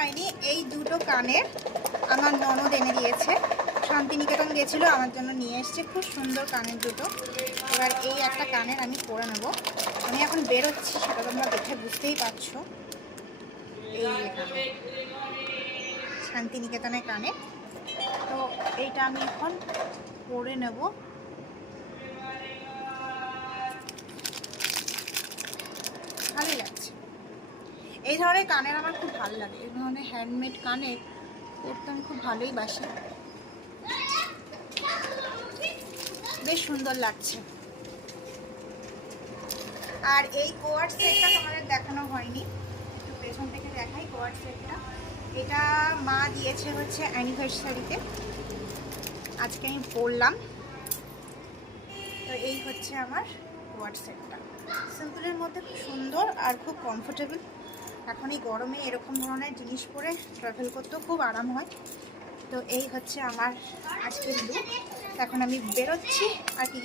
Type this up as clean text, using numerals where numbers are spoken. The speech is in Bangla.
হয়নি, এই দুটো কানের আমার ননদ এনে দিয়েছে। শান্তিনিকেতন গেছিলো, আমার জন্য নিয়ে এসছে। খুব সুন্দর কানের দুটো। এবার এই একটা কানের আমি পরে নেব। আমি এখন বেরোচ্ছি, সেটা তোমরা দেখে বুঝতেই পারছো। এই এখানে শান্তিনিকেতনের কানে, তো এইটা আমি এখন পরে নেব। ভালোই লাগছে। এই ধরনের কানের আমার খুব ভালো লাগে, এই ধরনের হ্যান্ডমেড কানের পরতে আমি খুব ভালোই বাসি। বেশ সুন্দর লাগছে। আর এই কোয়ার্ড সেটটা তোমাদের দেখানো হয়নি, একটু পেছন থেকে দেখাই কোয়ার্ড সেটটা। এটা মা দিয়েছে হচ্ছে অ্যানিভার্সারিতে, আজকে আমি পরলাম। তো এই হচ্ছে আমার কোয়ার্ড সেটটা, সিম্পলের মধ্যে খুব সুন্দর আর খুব কমফোর্টেবল। এখন এই গরমে এরকম ধরনের জিনিস পরে ট্রাভেল করতেও খুব আরাম হয়। তো এই হচ্ছে আমার আজকের লুক। এখন আমি বেরোচ্ছি। আর কি